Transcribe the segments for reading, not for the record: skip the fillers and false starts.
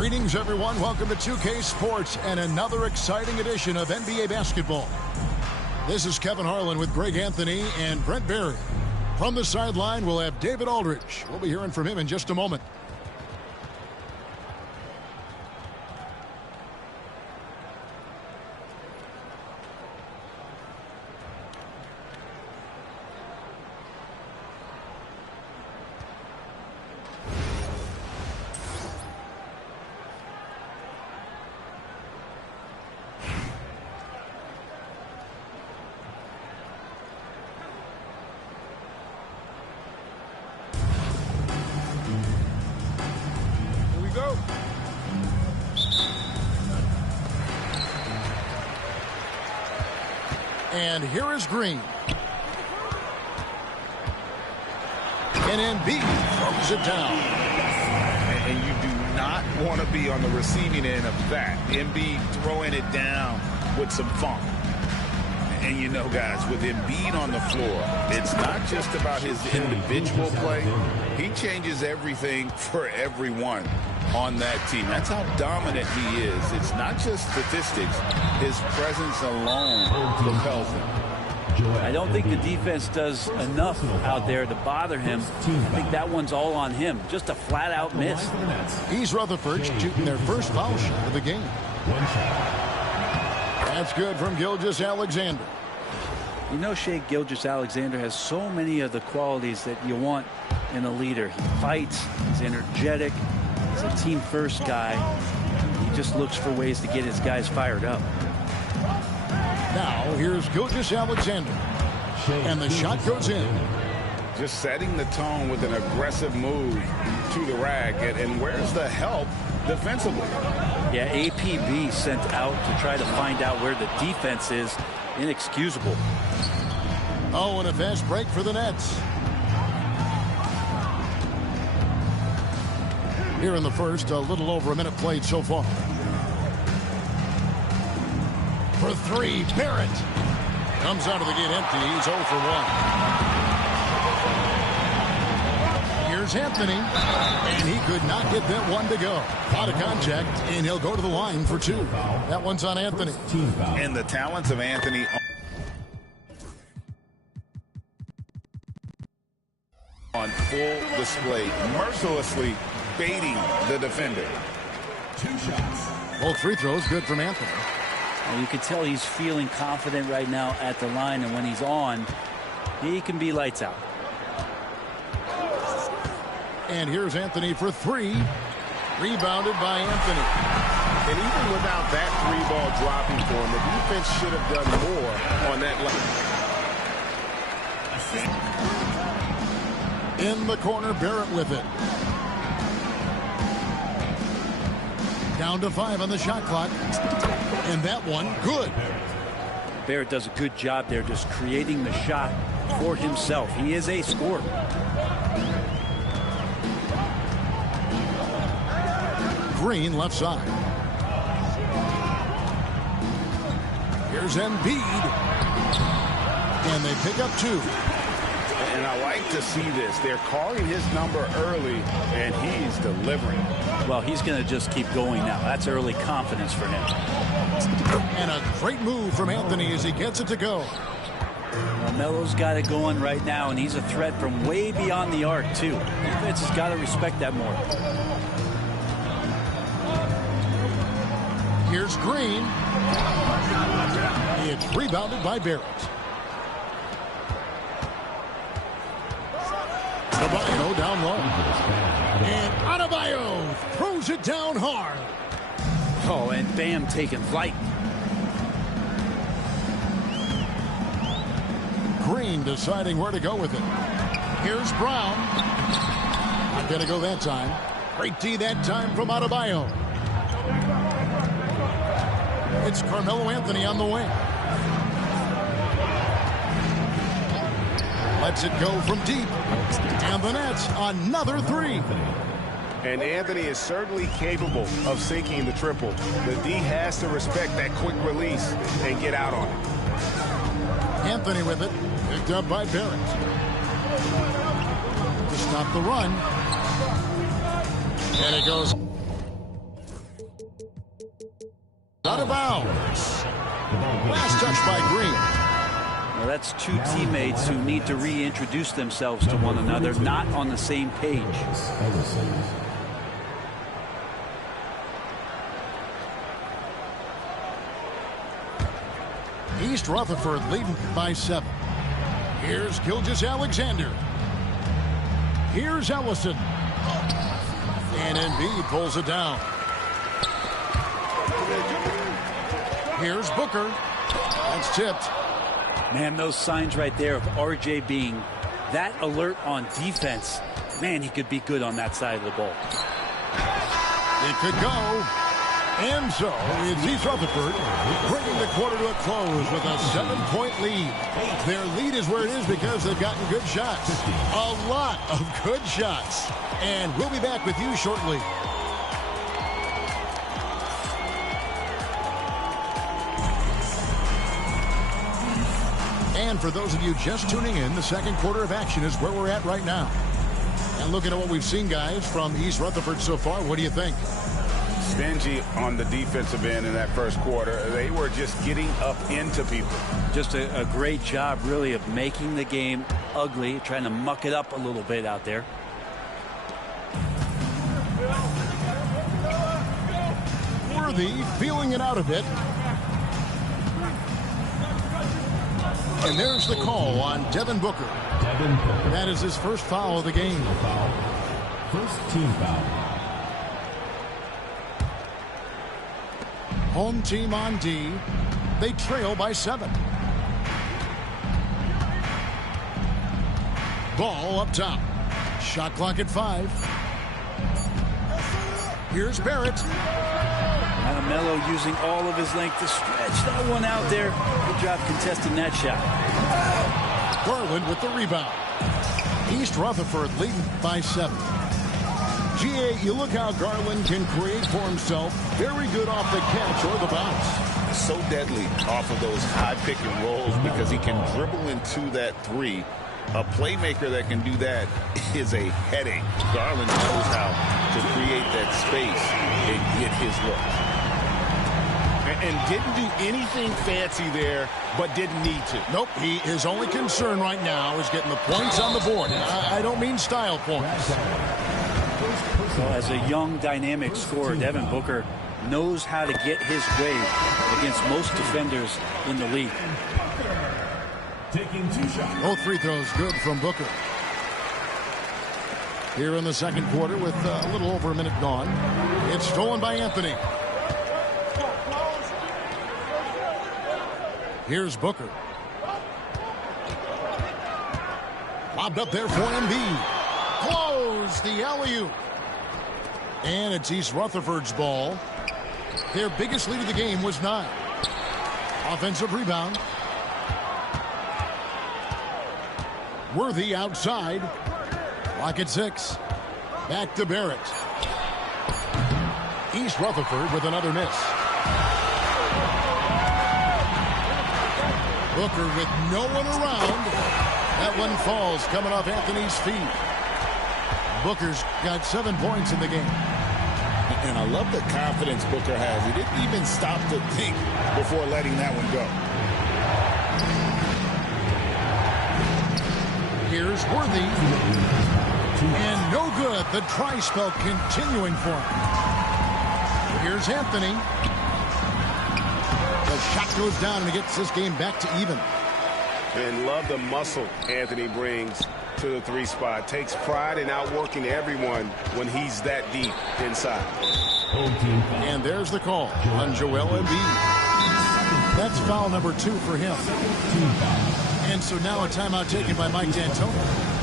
Greetings, everyone. Welcome to 2K Sports and another exciting edition of NBA basketball. This is Kevin Harlan with Greg Anthony and Brent Barry. From the sideline, we'll have David Aldridge. We'll be hearing from him in just a moment. And here is Green. And Embiid throws it down. And you do not want to be on the receiving end of that. Embiid throwing it down with some funk. And you know, guys, with Embiid on the floor, it's not just about his individual play. He changes everything for everyone on that team. That's how dominant he is. It's not just statistics. His presence alone propels him. I don't think the defense does enough out there to bother him. I think that one's all on him. Just a flat-out miss. He's Rutherford shooting their first foul shot of the game. That's good from Gilgeous-Alexander. You know, Shai Gilgeous-Alexander has so many of the qualities that you want in a leader. He fights, he's energetic, he's a team-first guy. He just looks for ways to get his guys fired up. Now, here's Gilgeous-Alexander. And the shot goes in. Just setting the tone with an aggressive move to the rack. And where's the help defensively? Yeah, APB sent out to try to find out where the defense is. Inexcusable. Oh, and a fast break for the Nets. Here in the first, a little over a minute played so far. For three, Barrett. Comes out of the gate empty. He's 0 for 1. Here's Anthony. And he could not get that one to go. Out of contact, and he'll go to the line for 2. That one's on Anthony. And the talents of Anthony on full display, mercilessly baiting the defender. 2 shots. Both free throws good from Anthony. And you can tell he's feeling confident right now at the line, and when he's on, he can be lights out. And here's Anthony for 3. Rebounded by Anthony. And even without that 3-ball dropping for him, the defense should have done more on that line. In the corner, Barrett with it. Down to 5 on the shot clock. And that one, good. Barrett does a good job there just creating the shot for himself. He is a scorer. Green left side. Here's Embiid. And they pick up 2. And I like to see this. They're calling his number early, and he's delivering. Well, he's going to just keep going now. That's early confidence for him. And a great move from Anthony as he gets it to go. Well, Melo's got it going right now, and he's a threat from way beyond the arc, too. Defense has got to respect that more. Here's Green. It's rebounded by Barrett. Adebayo down low. And Adebayo throws it down hard. Oh, and Bam taking flight. Green deciding where to go with it. Here's Brown. Not going to go that time. Great D that time from Adebayo. It's Carmelo Anthony on the wing. Lets it go from deep. And the Nets, another 3. And Anthony is certainly capable of sinking the triple. The D has to respect that quick release and get out on it. Anthony with it. Picked up by Barrett. To stop the run. And it goes. Out of bounds. Last touch by Green. Well, that's two teammates who need to reintroduce themselves to one another, not on the same page. East Rutherford leading by 7. Here's Gilgeous-Alexander. Here's Ellison. And Embiid pulls it down. Here's Booker. That's tipped. Man, those signs right there of RJ being that alert on defense. Man, he could be good on that side of the ball. It could go. And so it's East Rutherford bringing the quarter to a close with a 7-point lead. Their lead is where it is because they've gotten good shots. A lot of good shots. And we'll be back with you shortly. And for those of you just tuning in, the second quarter of action is where we're at right now. And looking at what we've seen, guys, from East Rutherford so far, what do you think? Stingy on the defensive end in that first quarter. They were just getting up into people. Just a great job, really, of making the game ugly, trying to muck it up a little bit out there. Worthy feeling it out a bit. And there's the call on Devin Booker. That is his first foul of the game. First team foul. Home team on D. They trail by 7. Ball up top. Shot clock at 5. Here's Barrett. Melo using all of his length to stretch that one out there. Good job contesting that shot. Garland with the rebound. East Rutherford leading by 7. GA, you look how Garland can create for himself. Very good off the catch or the bounce. So deadly off of those high pick and rolls because he can dribble into that 3. A playmaker that can do that is a headache. Garland knows how to create that space and get his look. And didn't do anything fancy there, but didn't need to. Nope, his only concern right now is getting the points on the board. I don't mean style points. So as a young, dynamic scorer, Devin Booker knows how to get his way against most defenders in the league. Taking 2 shots. Both free throws good from Booker. Here in the second quarter with a little over a minute gone. It's stolen by Anthony. Here's Booker. Lobbed up there for Embiid. Close the alley-oop. And it's East Rutherford's ball. Their biggest lead of the game was 9. Offensive rebound. Worthy outside. Clock at 6. Back to Barrett. East Rutherford with another miss. Booker with no one around. That one falls coming off Anthony's feet. Booker's got 7 points in the game. And I love the confidence Booker has. He didn't even stop to think before letting that one go. Here's Worthy. And no good. The try spell continuing for him. Here's Anthony. The shot goes down and it gets this game back to even. And love the muscle Anthony brings to the 3 spot. Takes pride in outworking everyone when he's that deep inside. And there's the call on Joel Embiid. That's foul number 2 for him. And so now a timeout taken by Mike D'Antoni.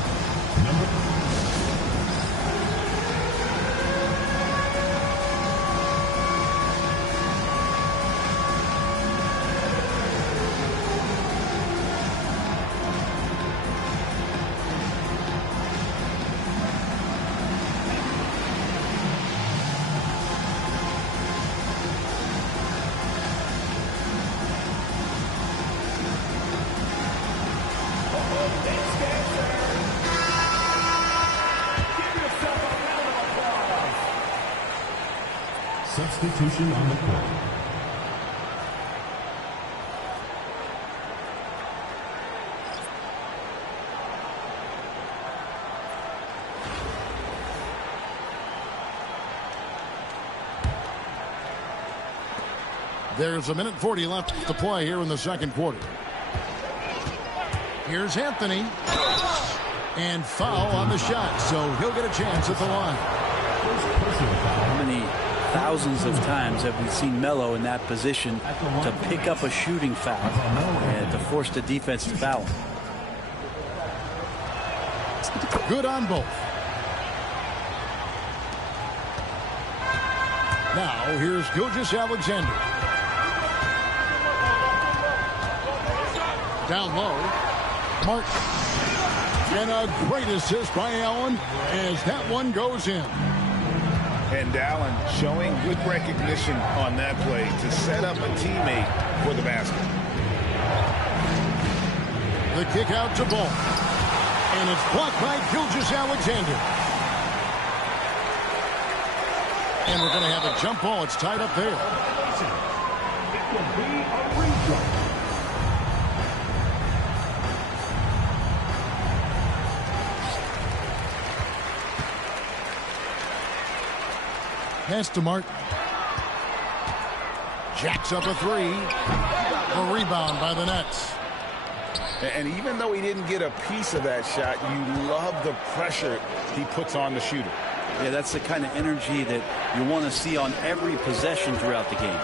Substitution on the court. There's 1:40 left to play here in the second quarter. Here's Anthony. And foul on the shot, so he'll get a chance at the line. How many thousands of times have we seen Melo in that position to pick up a shooting foul and to force the defense to foul him? Good on both. Now here's Gilgeous-Alexander. Down low. Martin. And a great assist by Allen as that one goes in. And Allen showing good recognition on that play to set up a teammate for the basket. The kick out to Ball. And it's blocked by Gilgeous-Alexander. And we're going to have a jump ball. It's tied up there. It will be a free Pass to Martin. Jacks up a three. A rebound by the Nets. And even though he didn't get a piece of that shot, you love the pressure he puts on the shooter. Yeah, that's the kind of energy that you want to see on every possession throughout the game.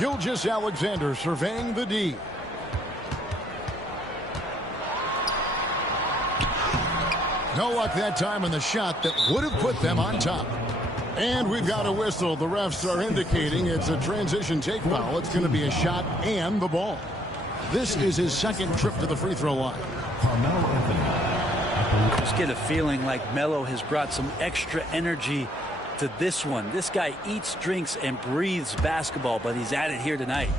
Gilgeous-Alexander surveying the D. No luck that time on the shot that would have put them on top. And we've got a whistle. The refs are indicating it's a transition take foul. It's going to be a shot and the ball. This is his second trip to the free throw line. Just get a feeling like Melo has brought some extra energy to this one. This guy eats, drinks, and breathes basketball, but he's at it here tonight.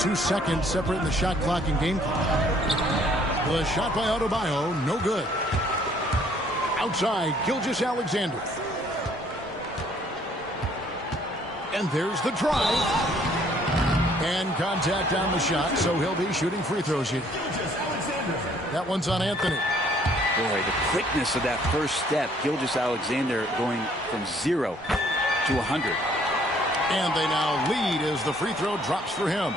2 seconds separating the shot clock and game clock. The shot by Adebayo, no good. Outside, Gilgeous-Alexander. And there's the drive. And contact on the shot, so he'll be shooting free throws here. That one's on Anthony. Boy, the quickness of that first step. Gilgeous-Alexander going from 0 to 100. And they now lead as the free throw drops for him.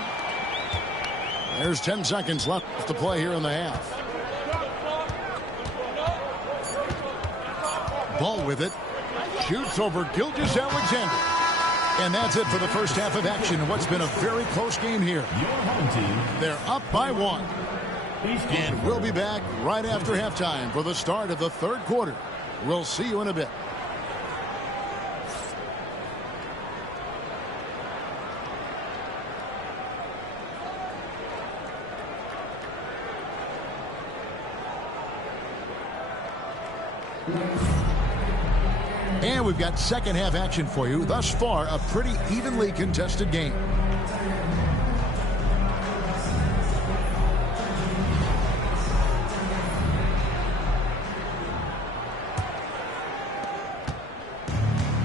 There's 10 seconds left to play here in the half. Ball with it. Shoots over Gilgeous-Alexander. And that's it for the first half of action in what's been a very close game here. They're up by 1. And we'll be back right after halftime for the start of the third quarter. We'll see you in a bit. And we've got second half action for you. Thus far, a pretty evenly contested game.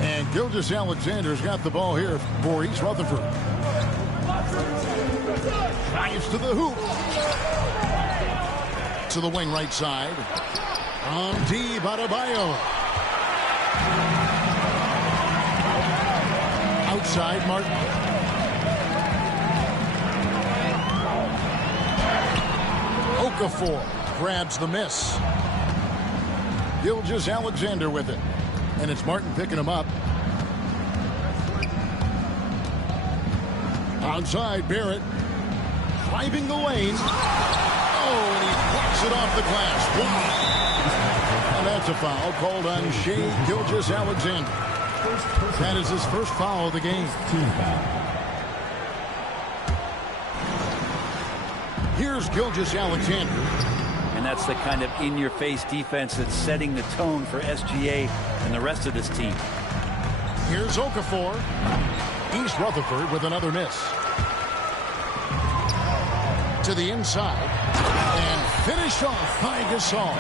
And Gilgeous-Alexander's got the ball here for East Rutherford. Drives to the hoop. To the wing right side. On D, Adebayo. Outside, Martin. Okafor grabs the miss. Gilgeous-Alexander with it. And it's Martin picking him up. Outside, Barrett. Driving the lane. Oh, and he blocks it off the glass. Wow. And that's a foul called on Shai Gilgeous-Alexander. That is his first foul of the game. Here's Gilgeous-Alexander. And that's the kind of in-your-face defense that's setting the tone for SGA and the rest of this team. Here's Okafor. East Rutherford with another miss. To the inside. And finished off by Gasol.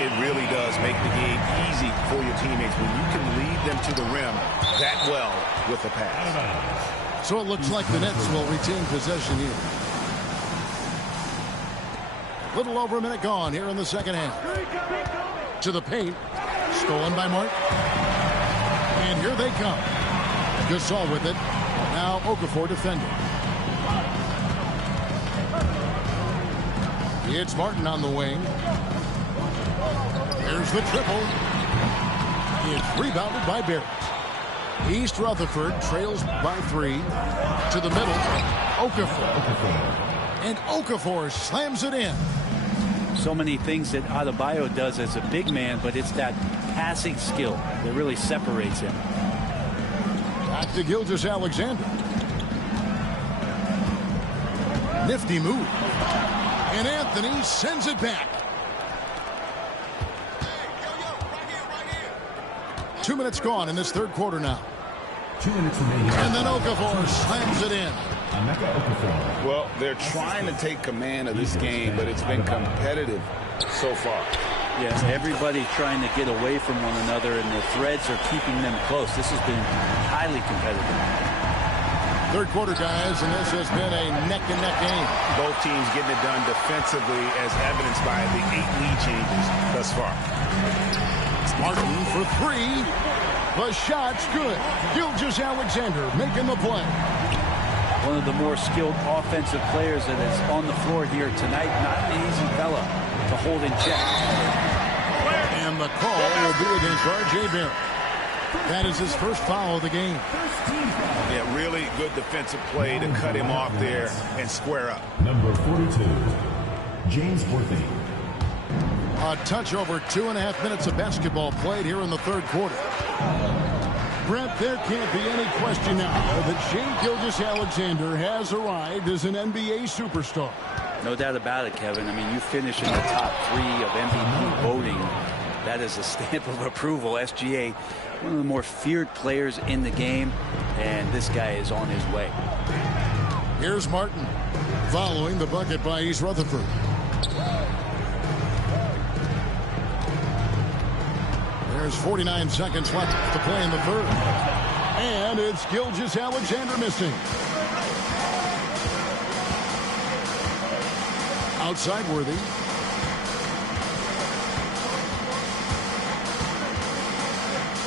It really does make the game easy for your teammates when you can lead them to the rim that well with the pass. So it looks like the Nets will retain possession here. Little over a minute gone here in the second half. To the paint. Stolen by Mark. And here they come. Gasol with it. Now Okafor defending. It's Martin on the wing. There's the triple. It's rebounded by Barrett. East Rutherford trails by 3. To the middle. Okafor. And Okafor slams it in. So many things that Adebayo does as a big man, but it's that passing skill that really separates him. Back to Gilgeous-Alexander. Nifty move. And Anthony sends it back. 2 minutes gone in this third quarter now. 2 minutes remaining. And then Okafor slams it in. Well, they're trying to take command of this game, but it's been competitive so far. Yes, everybody trying to get away from one another, and the threads are keeping them close. This has been highly competitive. Third quarter, guys, and this has been a neck-and-neck game. Both teams getting it done defensively, as evidenced by the 8 lead changes thus far. Martin for 3. The shot's good. Gilgeous-Alexander making the play. One of the more skilled offensive players that is on the floor here tonight. Not an easy fella to hold in check. And the call will be against R.J. Barrett. That is his first foul of the game. Yeah, really good defensive play to cut him off there and square up. Number 42, James Worthy. A touch over 2.5 minutes of basketball played here in the third quarter. Brent, there can't be any question now that Shai Gilgeous-Alexander has arrived as an NBA superstar. No doubt about it, Kevin. I mean, you finish in the top 3 of MVP voting. That is a stamp of approval. SGA, one of the more feared players in the game, and this guy is on his way. Here's Martin following the bucket by East Rutherford. There's 49 seconds left to play in the third. And it's Gilgeous-Alexander missing. Outside Worthy.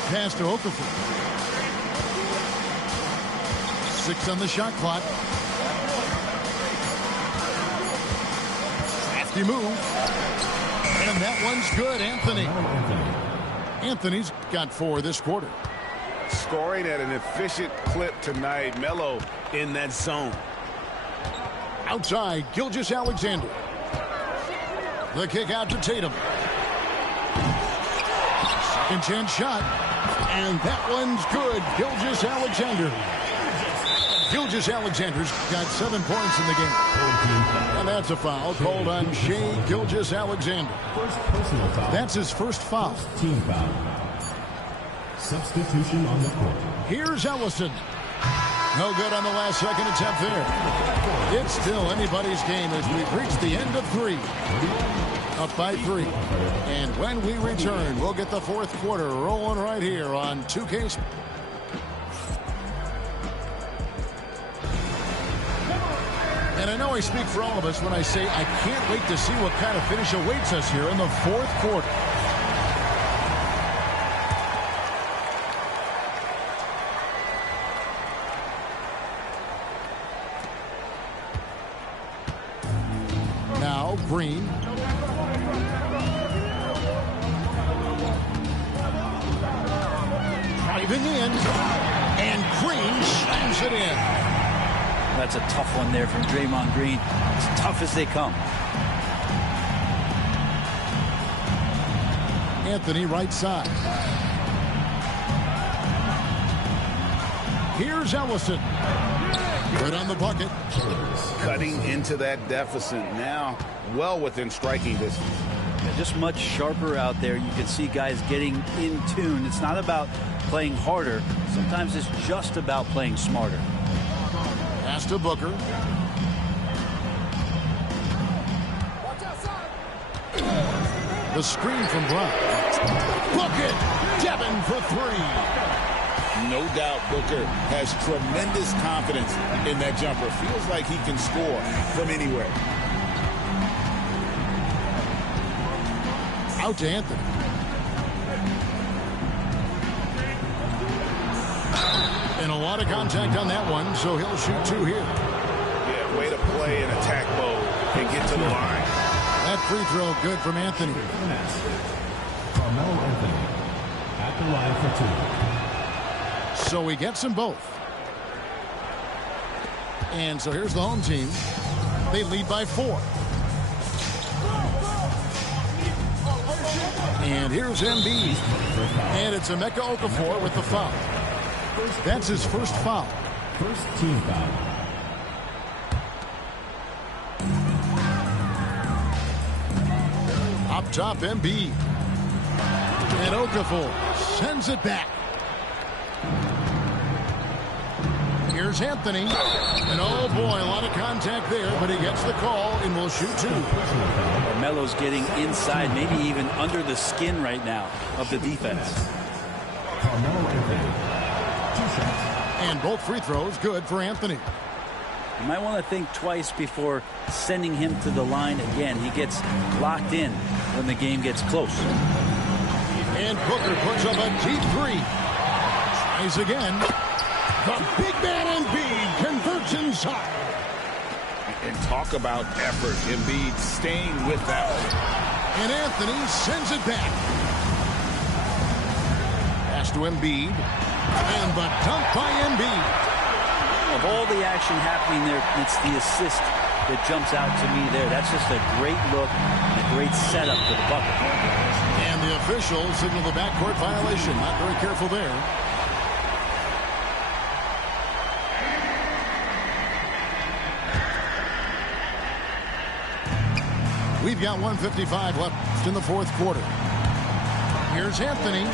Pass to Okafor. 6 on the shot clock. Crafty move. And that one's good, Anthony. Anthony's got 4 this quarter. Scoring at an efficient clip tonight. Melo in that zone. Outside, Gilgeous-Alexander. The kick out to Tatum. Second chance shot. And that one's good. Gilgeous-Alexander. Gilgeous-Alexander's got 7 points in the game. And that's a foul called on Shai Gilgeous-Alexander. That's his first foul. Team foul. Substitution on the court. Here's Ellison. No good on the last second attempt there. It's still anybody's game as we've reached the end of 3. Up by 3. And when we return, we'll get the fourth quarter rolling right here on 2K. And I know I speak for all of us when I say I can't wait to see what kind of finish awaits us here in the fourth quarter. Now Green. Driving in. And Green slams it in. That's a tough one there from Draymond Green. As tough as they come. Anthony right side. Here's Ellison. Good on the bucket. Cutting into that deficit now, well within striking distance. Yeah, just much sharper out there. You can see guys getting in tune. It's not about playing harder. Sometimes it's just about playing smarter. Pass to Booker. The screen from Brown. Bucket! Devin for 3. No doubt Booker has tremendous confidence in that jumper. Feels like he can score from anywhere. Out to Anthony. a lot of contact on that one, so he'll shoot 2 here. Yeah, way to play in attack mode and get to the line. That free throw good from Anthony. Carmelo Anthony at the line for 2. So he gets them both. And so here's the home team. They lead by 4. And here's Embiid. And it's Emeka Okafor with the foul. That's his first foul. First team foul. Up top, Embiid. And Okafor sends it back. Here's Anthony. And oh boy, a lot of contact there, but he gets the call and will shoot 2. Carmelo's getting inside, maybe even under the skin right now of the defense. Carmelo Anthony. 2 shots. And both free throws good for Anthony. You might want to think twice before sending him to the line again. He gets locked in when the game gets close. And Booker puts up a deep 3. Tries again. The big man Embiid converts inside. And talk about effort. Embiid staying with that one. And Anthony sends it back. Pass to Embiid. And the dunk by Embiid. Of all the action happening there, it's the assist that jumps out to me there. That's just a great look and a great setup for the bucket. And the official signaled the backcourt violation. Not very careful there. We've got 1:55 left in the 4th quarter. Here's Anthony.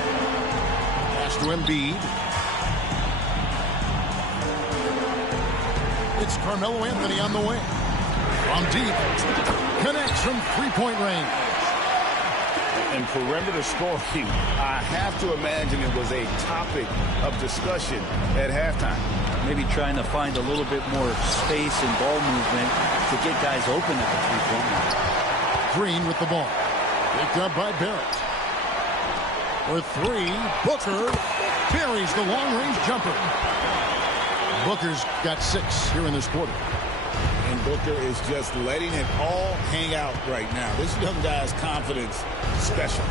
Pass to Embiid. It's Carmelo Anthony on the wing. From deep. Connects from 3-point range. And perimeter scoring, I have to imagine it was a topic of discussion at halftime. Maybe trying to find a little bit more space and ball movement to get guys open at the 3-point line. Green with the ball. Picked up by Barrett. For 3, Booker buries the long-range jumper. Booker's got 6 here in this quarter. And Booker is just letting it all hang out right now. This young guy's confidence special.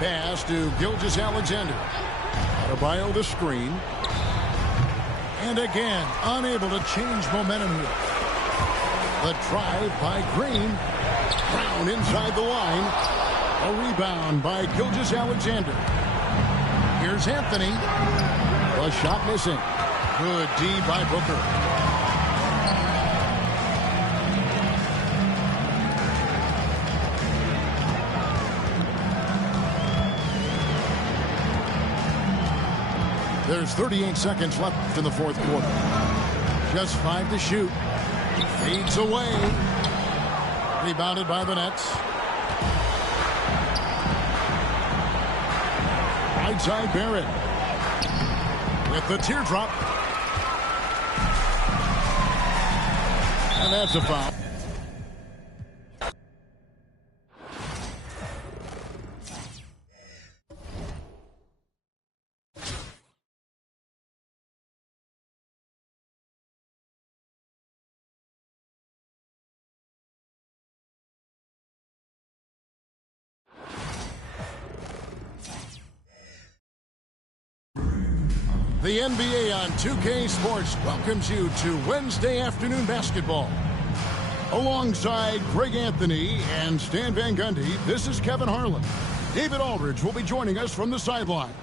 Pass to Gilgeous-Alexander. Adebayo the screen. And again, unable to change momentum here. The drive by Green. Brown inside the line. A rebound by Gilgeous-Alexander. Here's Anthony. The shot missing. Good D by Booker. There's 38 seconds left in the 4th quarter. Just 5 to shoot. Fades away. Rebounded by the Nets. Right side Barrett. With the teardrop. And that's a foul. The NBA on 2K Sports welcomes you to Wednesday afternoon basketball. Alongside Greg Anthony and Stan Van Gundy, this is Kevin Harlan. David Aldridge will be joining us from the sidelines.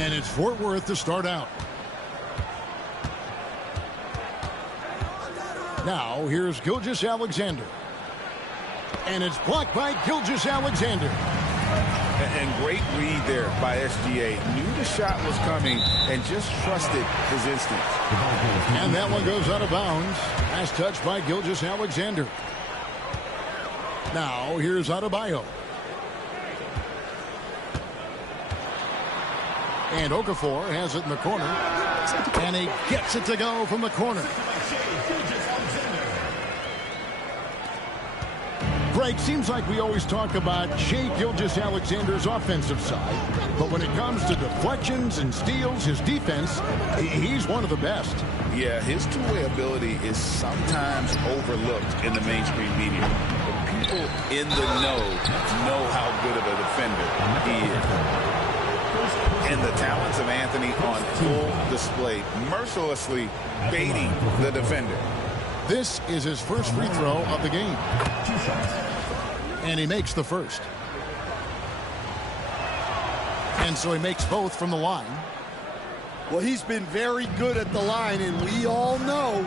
And it's Fort Worth to start out. Now, here's Gilgeous-Alexander. And it's blocked by Gilgeous-Alexander. And great read there by SGA. Knew the shot was coming and just trusted his instincts. And that one goes out of bounds. Last touch by Gilgeous-Alexander. Now here's Adebayo. And Okafor has it in the corner. And he gets it to go from the corner. Greg, seems like we always talk about Shai Gilgeous-Alexander's offensive side. But when it comes to deflections and steals, his defense, he's one of the best. Yeah, his two-way ability is sometimes overlooked in the mainstream media. But people in the know how good of a defender he is. And the talents of Anthony on full display, mercilessly baiting the defender. This is his first free throw of the game. And he makes the first. And so he makes both from the line. Well, he's been very good at the line, and we all know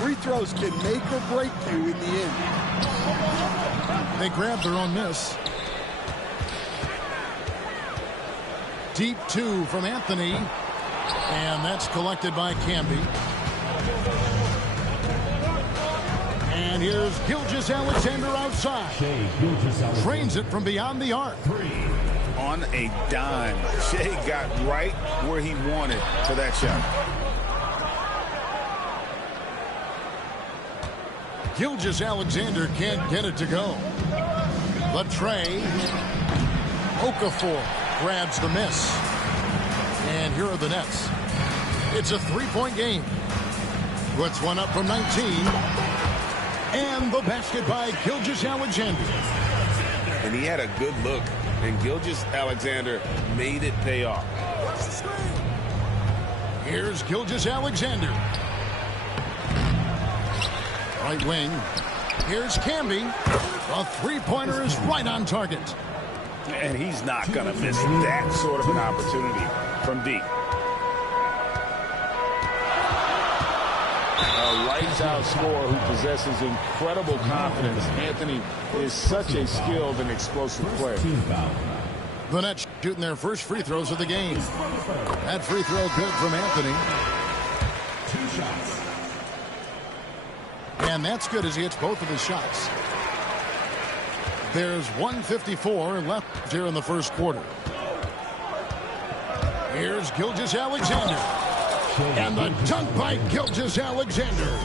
free throws can make or break you in the end. They grab their own miss. Deep two from Anthony. And that's collected by Camby. And here's Gilgeous-Alexander outside. Trains it from beyond the arc. On a dime. Shai got right where he wanted for that shot. Gilgeous-Alexander can't get it to go. But Trey. Okafor grabs the miss. And here are the Nets. It's a three-point game. Puts one up from 19. And the basket by Gilgeous-Alexander. And he had a good look. And Gilgeous-Alexander made it pay off. Here's Gilgeous-Alexander. Right wing. Here's Camby. A three-pointer is right on target. And he's not going to miss that sort of an opportunity from deep. A lights-out scorer who possesses incredible confidence. Anthony is such a skilled and explosive player. The Nets shooting their first free throws of the game. That free throw good from Anthony. And that's good as he hits both of his shots. There's 1:54 left here in the first quarter. Here's Gilgeous-Alexander. And the dunk by Gilgeous-Alexander.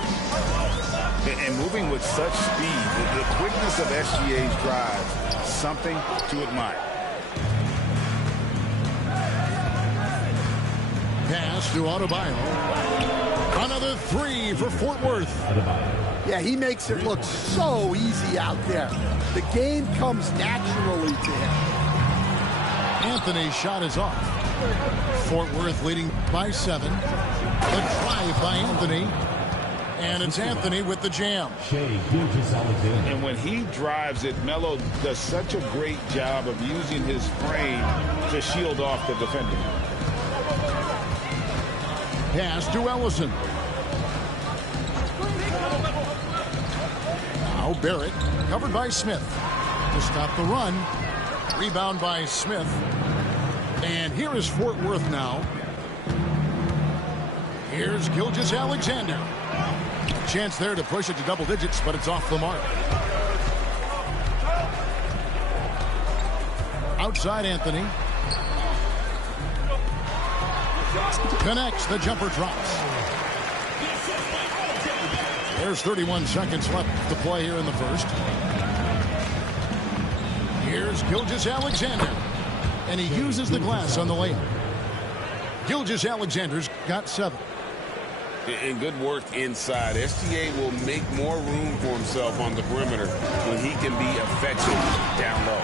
And moving with such speed, the quickness of SGA's drive, something to admire. Pass to Adebayo. Another three for Fort Worth. Yeah, he makes it look so easy out there. The game comes naturally to him. Anthony's shot is off. Fort Worth leading by 7. The drive by Anthony. And it's Anthony with the jam. And when he drives it, Melo does such a great job of using his frame to shield off the defender. Pass to Ellison. Now Barrett, covered by Smith. To stop the run. Rebound by Smith. And here is Fort Worth now. Here's Gilgeous-Alexander. Chance there to push it to double digits, but it's off the mark. Outside Anthony. Connects, the jumper drops. There's 31 seconds left to play here in the first. Here's Gilgeous-Alexander. And he uses the glass on the layup. Gilgeous-Alexander's got 7. And good work inside. SGA will make more room for himself on the perimeter when he can be effective down low.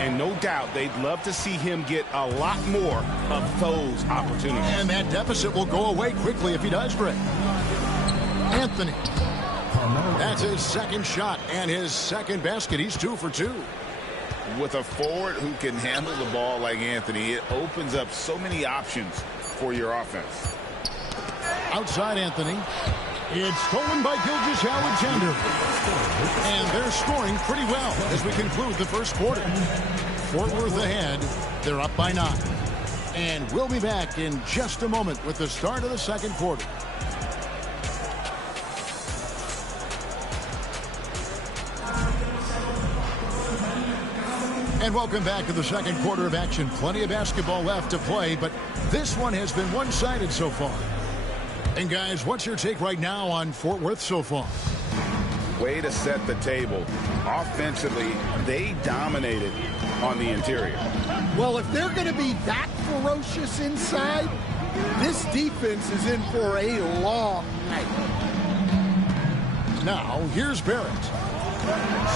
And no doubt they'd love to see him get a lot more of those opportunities. And that deficit will go away quickly if he does, Greg. Anthony. That's his second shot and his second basket. He's 2 for 2. With a forward who can handle the ball like Anthony, it opens up so many options for your offense. Outside Anthony. It's stolen by Gilgeous-Alexander. And they're scoring pretty well as we conclude the first quarter. Fort Worth ahead. They're up by 9. And we'll be back in just a moment with the start of the second quarter. And welcome back to the second quarter of action. Plenty of basketball left to play, but this one has been one-sided so far. And guys, what's your take right now on Fort Worth so far? Way to set the table. Offensively, they dominated on the interior. Well, if they're going to be that ferocious inside, this defense is in for a long night. Now, here's Barrett.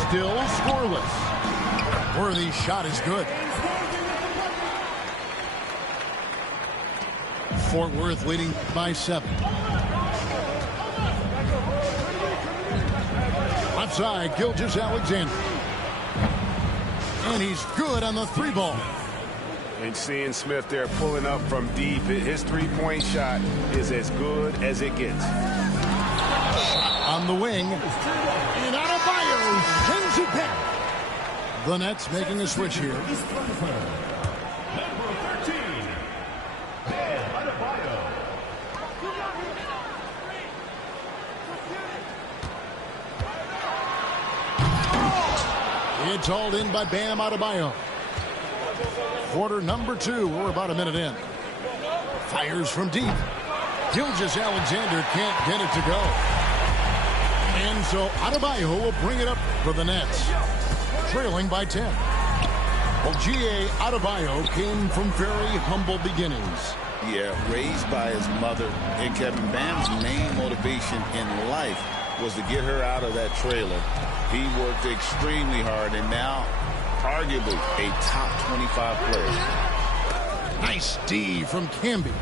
Still scoreless. Worthy's shot is good. Fort Worth leading by 7. Outside, Gilgeous-Alexander. And he's good on the 3-ball. And seeing Smith there pulling up from deep, his three-point shot is as good as it gets. On the wing. And Adebayo sends it back. The Nets making a switch here. Number 13, Bam Adebayo. It's hauled in by Bam Adebayo. Quarter number 2. We're about a minute in. Fires from deep. Gilgeous-Alexander can't get it to go. And so Adebayo will bring it up for the Nets. Trailing by 10. Well, G.A. Adebayo came from very humble beginnings. Yeah, raised by his mother. And Kevin, Bam's main motivation in life was to get her out of that trailer. He worked extremely hard and now arguably a top 25 player. Nice D from Camby.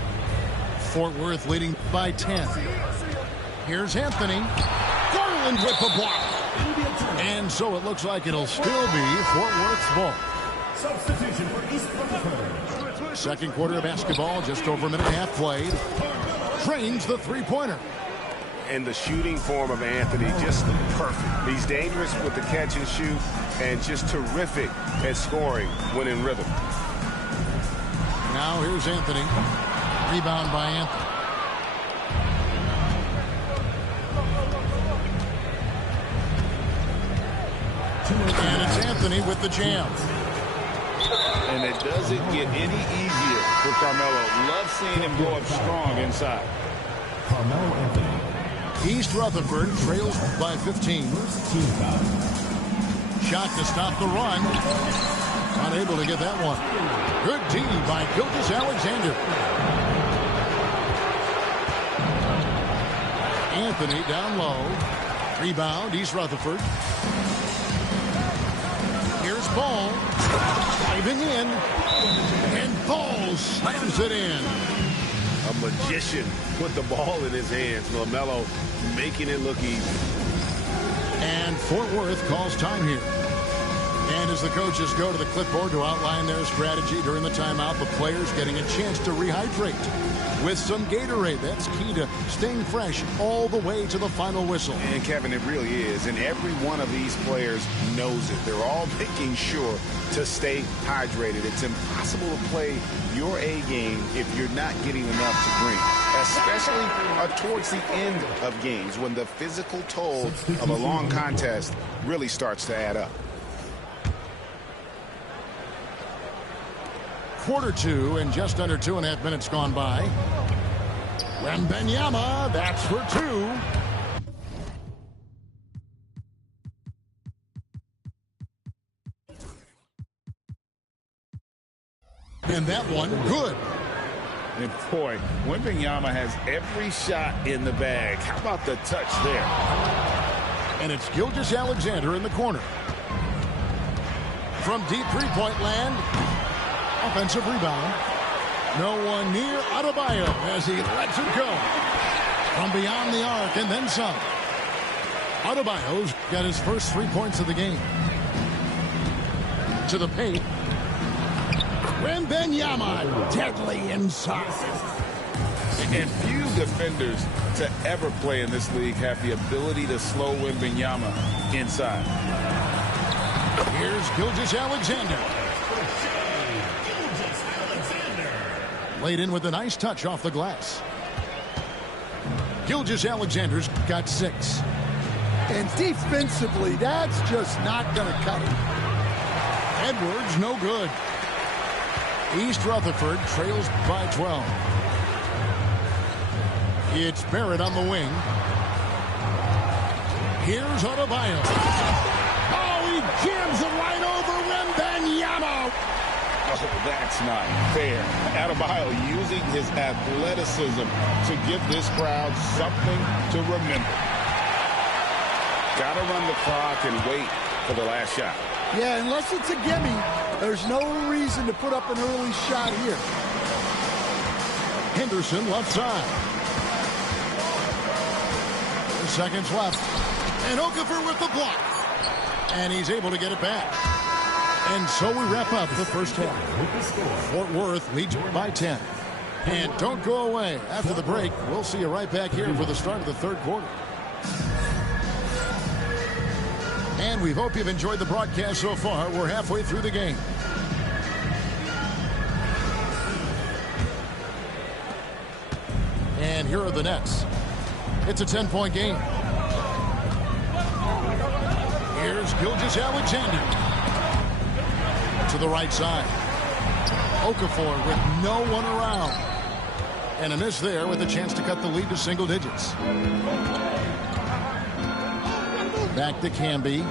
Fort Worth leading by 10. Here's Anthony. Garland with the block. And so it looks like it'll still be Fort Worth's ball. Substitution for East Rutherford. Second quarter of basketball, just over a minute and a half played. Trains the three-pointer. And the shooting form of Anthony, just perfect. He's dangerous with the catch and shoot and just terrific at scoring when in rhythm. Now here's Anthony. Rebound by Anthony. And it's Anthony with the jam. And it doesn't get any easier for Carmelo. Love seeing him go up strong inside. Carmelo Anthony. East Rutherford trails by 15. Team foul. Shot to stop the run. Unable to get that one. Good D by Gilgeous-Alexander. Anthony down low. Rebound, East Rutherford. Here's Ball. Diving in. And Ball slams it in. A magician put the ball in his hands. LaMelo making it look easy. And Fort Worth calls time here. And as the coaches go to the clipboard to outline their strategy during the timeout, the players getting a chance to rehydrate with some Gatorade. That's key to staying fresh all the way to the final whistle. And Kevin, it really is. And every one of these players knows it. They're all making sure to stay hydrated. It's impossible to play your A game if you're not getting enough to drink, especially towards the end of games when the physical toll of a long contest really starts to add up. Quarter 2 and just under 2.5 minutes gone by. Wembanyama, that's for 2. And that one, good. And boy, Wembanyama has every shot in the bag. How about the touch there? And it's Gilgeous-Alexander in the corner. From deep three-point land. Offensive rebound. No one near Adebayo as he lets it go. From beyond the arc and then some. Adebayo's got his first 3 points of the game. To the paint. Wembanyama deadly inside. And few defenders to ever play in this league have the ability to slow Wembanyama inside. Here's Gilgeous-Alexander. Laid in with a nice touch off the glass. Gilgeous-Alexander's got 6. And defensively, that's just not going to cut it. Edwards, no good. East Rutherford trails by 12. It's Barrett on the wing. Here's Adebayo. Oh, he jams it right over Wembanyama. Oh, that's not fair. Adebayo using his athleticism to give this crowd something to remember. Got to run the clock and wait for the last shot. Yeah, unless it's a gimme, there's no reason to put up an early shot here. Henderson left side. 4 seconds left. And Okafor with the block. And he's able to get it back. And so we wrap up the first half. Fort Worth leads by 10. And don't go away. After the break, we'll see you right back here for the start of the third quarter. And we hope you've enjoyed the broadcast so far. We're halfway through the game. And here are the Nets. It's a 10-point game. Here's Gilgeous-Alexander. To the right side. Okafor with no one around. And a miss there with a chance to cut the lead to single digits. Back to Camby.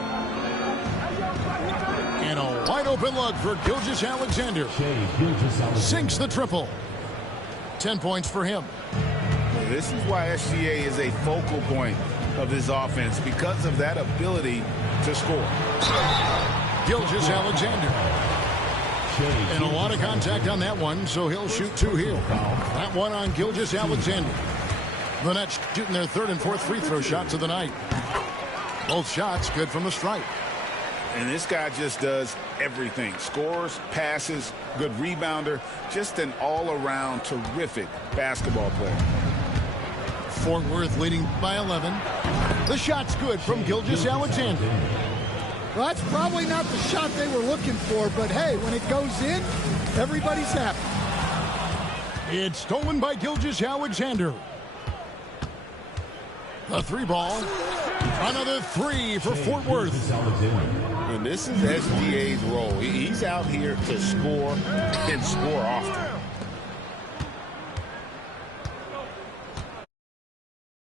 And a wide open look for Gilgeous-Alexander. Sinks the triple. 10 points for him. This is why SGA is a focal point of this offense, because of that ability to score. Gilgeous-Alexander. And a lot of contact on that one, so he'll shoot 2 here. That one on Gilgeous-Alexander. The Nets shooting their 3rd and 4th free throw shots of the night. Both shots good from the stripe. And this guy just does everything. Scores, passes, good rebounder. Just an all-around terrific basketball player. Fort Worth leading by 11. The shot's good from Gilgeous-Alexander. Well, that's probably not the shot they were looking for, but hey, when it goes in, everybody's happy. It's stolen by Gilgeous-Alexander. The 3 ball. Another 3 for Fort Worth. And this is SGA's role. He's out here to score and score often.